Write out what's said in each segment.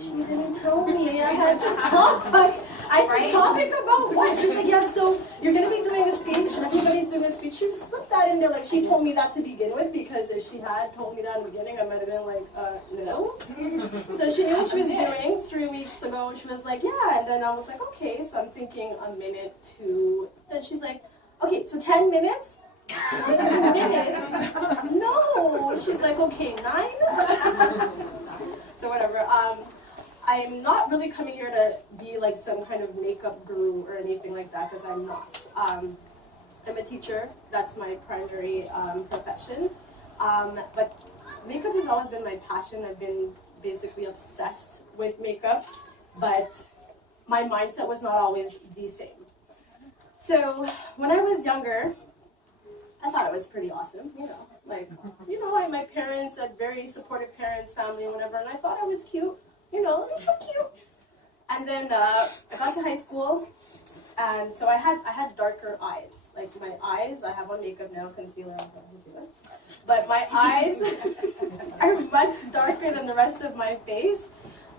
she didn't tell me I had to talk. I said, topic about what? She's like, yeah, so you're going to be doing a speech. And everybody's doing a speech. She slipped that in there. Like, she told me that to begin with, because if she had told me that in the beginning, I might have been like, no. So she knew what she was doing. 3 weeks ago, she was like, yeah. And then I was like, okay. So I'm thinking a minute, 2. Then she's like, okay, so 10 minutes? 10 minutes? No. She's like, okay, 9? So whatever. I'm not really coming here to be like some kind of makeup guru or anything like that, because I'm not. I'm a teacher. That's my primary profession. But makeup has always been my passion. I've been basically obsessed with makeup, but my mindset was not always the same. So when I was younger, I thought it was pretty awesome, my parents had very supportive parents, family, and whatever, and I thought I was cute, I'm so cute. And then I got to high school, and so I had darker eyes. Like my eyes, I have on makeup now, concealer, but my eyes are much darker than the rest of my face.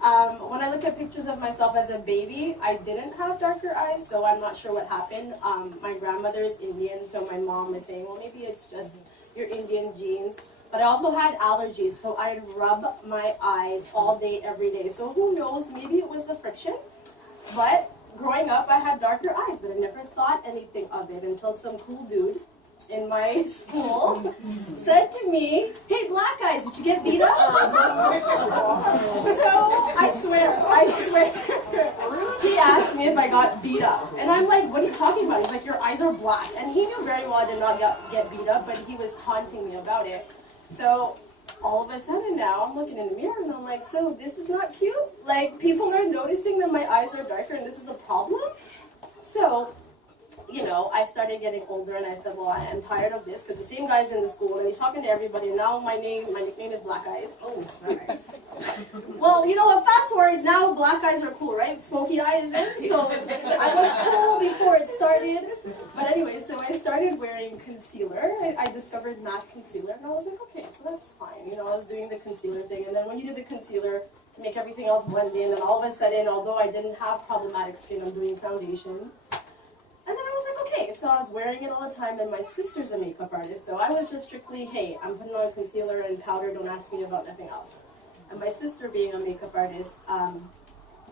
When I look at pictures of myself as a baby, I didn't have darker eyes, so I'm not sure what happened. My grandmother is Indian, so my mom is saying, well, maybe it's just your Indian genes. But I also had allergies, so I'd rub my eyes all day, every day. So who knows, maybe it was the friction. But growing up, I had darker eyes, but I never thought anything of it until some cool dude in my school said to me, hey, black eyes, did you get beat up? So I swear, he asked me if I got beat up. And I'm like, what are you talking about? He's like, your eyes are black. And he knew very well I did not get beat up, but he was taunting me about it. So all of a sudden now I'm looking in the mirror and I'm like, so this is not cute? Like, people are noticing that my eyes are darker and this is a problem? So, I started getting older and I said, well, I am tired of this, because the same guy's in the school and he's talking to everybody, and now my nickname is Black Eyes. Oh, nice. Well, fast forward, now black eyes are cool, right? Smoky eyes in. So I was cool before it started. But anyway, so I started wearing concealer. I discovered matte concealer, and I was like, okay, so that's fine. I was doing the concealer thing, and then when you do the concealer to make everything else blend in, and all of a sudden, although I didn't have problematic skin, I'm doing foundation. And then I was like, okay, so I was wearing it all the time, and my sister's a makeup artist, so I was just strictly, hey, I'm putting on concealer and powder, don't ask me about nothing else. And my sister, being a makeup artist,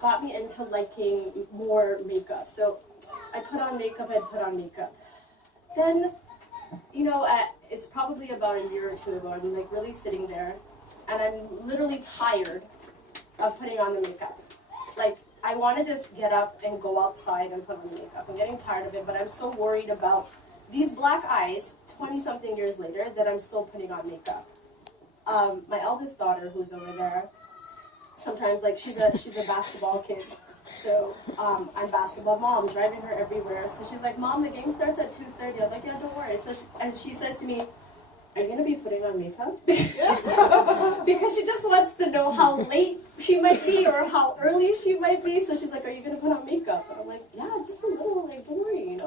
got me into liking more makeup. So I put on makeup, Then, it's probably about a year or two ago, I'm like really sitting there, and I'm literally tired of putting on the makeup. Like, I want to just get up and go outside and put on makeup. I'm getting tired of it, but I'm so worried about these black eyes 20-something years later that I'm still putting on makeup. My eldest daughter, who's over there, sometimes, like, she's a basketball kid. So I'm basketball mom, driving her everywhere. So she's like, Mom, the game starts at 2:30. I'm like, yeah, don't worry. So she says to me, are you going to be putting on makeup? Because she just wants to know how late she might be or how early she might be. So she's like, are you going to put on makeup? And I'm like, yeah, just a little, like, don't worry,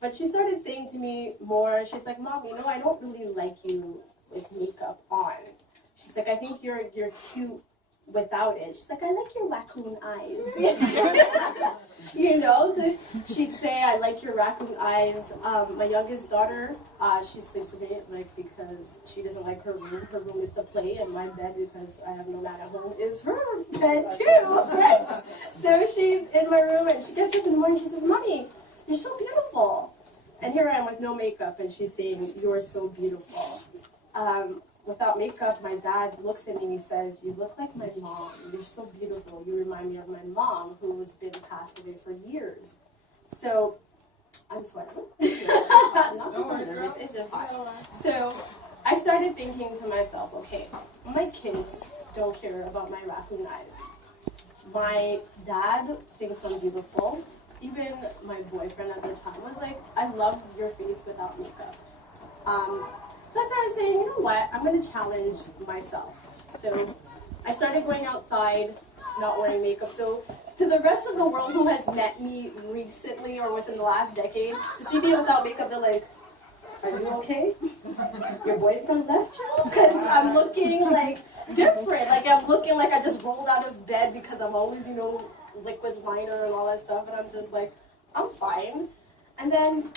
But she started saying to me more, she's like, Mom, I don't really like you with makeup on. She's like, I think you're cute without it. She's like, I like your raccoon eyes. So she'd say, I like your raccoon eyes. My youngest daughter, she sleeps with me, because she doesn't like her room. Her room is to play, and my bed, because I have no man at home, is her bed too, right? So she's in my room, and she gets up in the morning, she says, Mommy, you're so beautiful. And here I am with no makeup, and she's saying, you're so beautiful. Without makeup, my dad looks at me and he says, you look like my mom. You're so beautiful. You remind me of my mom, who has been passed away for years. So, I'm sweating. Not because I'm nervous, it's just hot. So, I started thinking to myself, okay, my kids don't care about my raccoon eyes. My dad thinks I'm beautiful. Even my boyfriend at the time was like, I love your face without makeup. So I started saying, you know what, I'm going to challenge myself. So I started going outside, not wearing makeup. So to the rest of the world who has met me recently or within the last decade, to see me without makeup, they're like, Are you okay? Your boyfriend left you? Because I'm looking like different. Like I'm looking like I just rolled out of bed because I'm always, liquid liner and all that stuff. And I'm just like, I'm fine. And then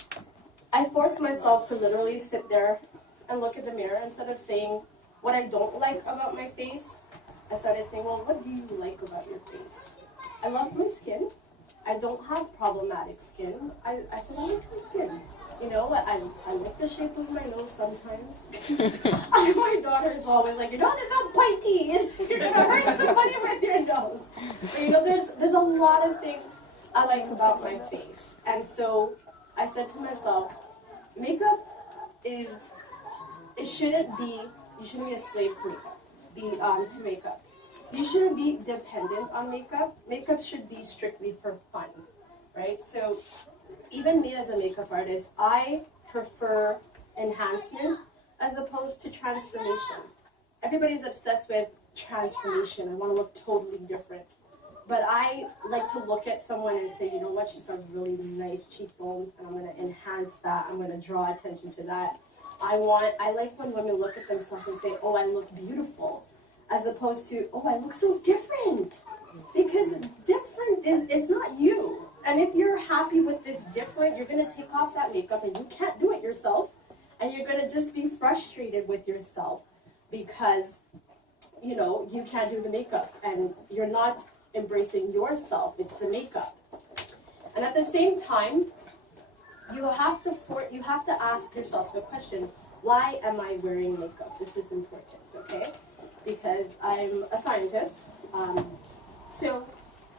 I forced myself to literally sit there and look at the mirror instead of saying what I don't like about my face. I started saying, well, what do you like about your face? I love my skin. I don't have problematic skin. I said, I like my skin. I like the shape of my nose sometimes. My daughter is always like, your nose is so pointy. You're going to hurt somebody with your nose. But, there's a lot of things I like about my face. And so I said to myself, makeup you shouldn't be a slave to makeup. You shouldn't be dependent on makeup. Makeup should be strictly for fun, right? So even me as a makeup artist, I prefer enhancement as opposed to transformation. Everybody's obsessed with transformation. I want to look totally different. But I like to look at someone and say, you know what, she's got really nice cheekbones, and I'm going to enhance that. I'm going to draw attention to that. I like when women look at themselves and say, oh, I look beautiful, as opposed to, oh, I look so different. Because different it's not you. And if you're happy with this different, you're going to take off that makeup, and you can't do it yourself. And you're going to just be frustrated with yourself because, you can't do the makeup. And you're not embracing yourself. It's the makeup. And at the same time, you have to ask yourself the question, why am I wearing makeup? This is important, okay? Because I'm a scientist. So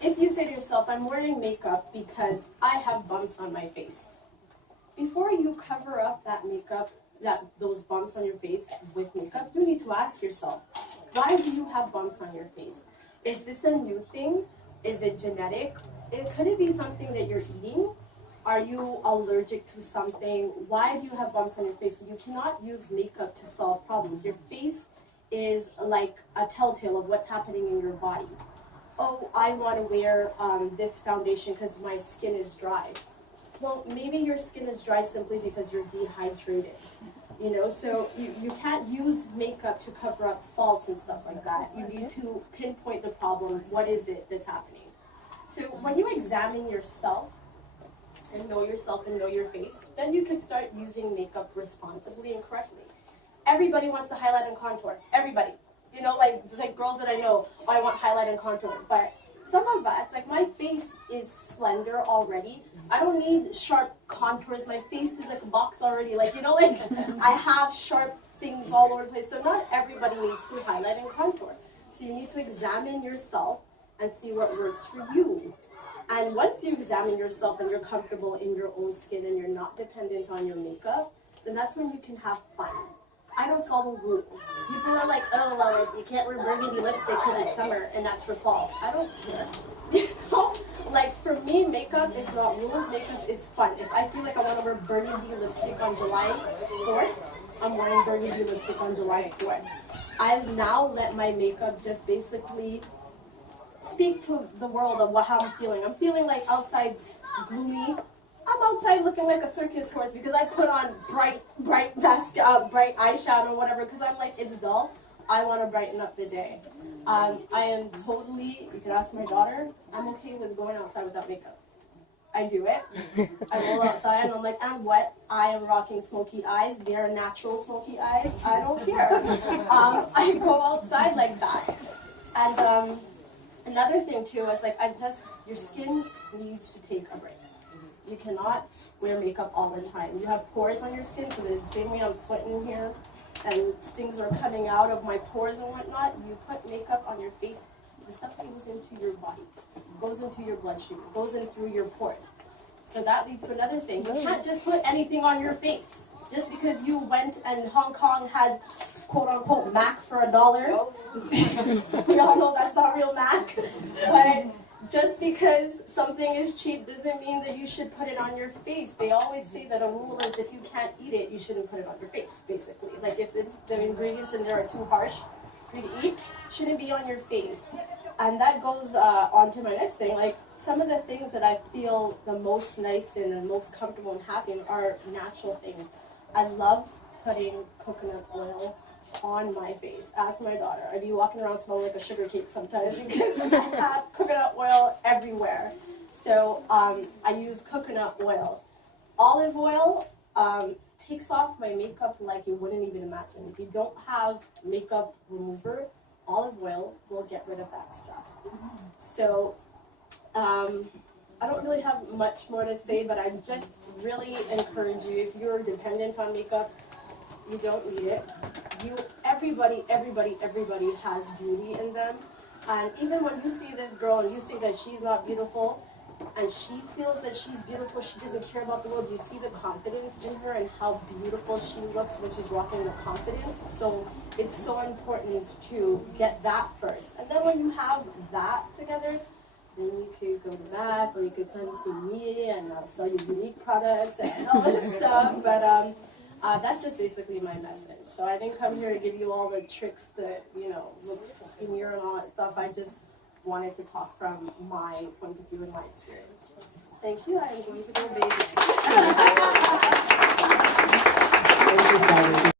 if you say to yourself, I'm wearing makeup because I have bumps on my face, before you cover up that makeup, those bumps on your face with makeup, you need to ask yourself, why do you have bumps on your face? Is this a new thing? Is it genetic? Could it be something that you're eating? Are you allergic to something? Why do you have bumps on your face? You cannot use makeup to solve problems. Your face is like a telltale of what's happening in your body. Oh, I want to wear this foundation because my skin is dry. Well, maybe your skin is dry simply because you're dehydrated. So you can't use makeup to cover up faults and stuff like that. You need to pinpoint the problem. What is it that's happening? So when you examine yourself and know your face, then you can start using makeup responsibly and correctly. Everybody wants to highlight and contour. Everybody. Like girls that I know, oh, I want highlight and contour. But some of us, like my face is slender already. I don't need sharp contours. My face is like a box already. I have sharp things all over the place. So not everybody needs to highlight and contour. So you need to examine yourself and see what works for you. And once you examine yourself and you're comfortable in your own skin and you're not dependent on your makeup, then that's when you can have fun. I don't follow rules. People are like, oh, well, you can't wear burgundy lipstick because it's summer and that's for fall. I don't care. Like for me, makeup is not rules. Makeup is fun. If I feel like I want to wear burgundy lipstick on July 4th, I'm wearing burgundy lipstick on July 4th. I've now let my makeup just basically speak to the world of how I'm feeling. I'm feeling like outside's gloomy. I'm outside looking like a circus horse because I put on bright eyeshadow or whatever because I'm like, it's dull. I want to brighten up the day. I am totally, you can ask my daughter, I'm okay with going outside without makeup. I do it. I roll outside and I'm like, I'm wet. I am rocking smoky eyes. They're natural smoky eyes. I don't care. I go outside like that. And another thing too is like, your skin needs to take a break. You cannot wear makeup all the time. You have pores on your skin, so the same way I'm sweating here and things are coming out of my pores and whatnot, you put makeup on your face, the stuff goes into your body, goes into your bloodstream, goes in through your pores. So that leads to another thing. You can't just put anything on your face. Just because you went and Hong Kong had quote-unquote Mac for $1. We all know that's not real Mac. But just because something is cheap doesn't mean that you should put it on your face. They always say that a rule is if you can't eat it, you shouldn't put it on your face, basically. Like if the ingredients in there are too harsh for you to eat, shouldn't be on your face. And that goes on to my next thing. Like some of the things that I feel the most nice in and most comfortable and happy in are natural things. I love putting coconut oil on my face. Ask my daughter. I'd be walking around smelling like a sugar cake sometimes because I have coconut oil everywhere. So I use coconut oil. Olive oil takes off my makeup like you wouldn't even imagine. If you don't have makeup remover, olive oil will get rid of that stuff. So I don't really have much more to say, but I just really encourage you, if you're dependent on makeup, you don't need it. Everybody has beauty in them. And even when you see this girl and you think that she's not beautiful, and she feels that she's beautiful, she doesn't care about the world, you see the confidence in her and how beautiful she looks when she's rocking the confidence. So it's so important to get that first. And then when you have that together, then you could go to MAC, or you could come see me and I'll sell you unique products and all this stuff. But that's just basically my message. So I didn't come here to give you all the tricks to, look skinnier and all that stuff. I just wanted to talk from my point of view and my experience. Thank you. I am going to go bathe. Thank you, Carly.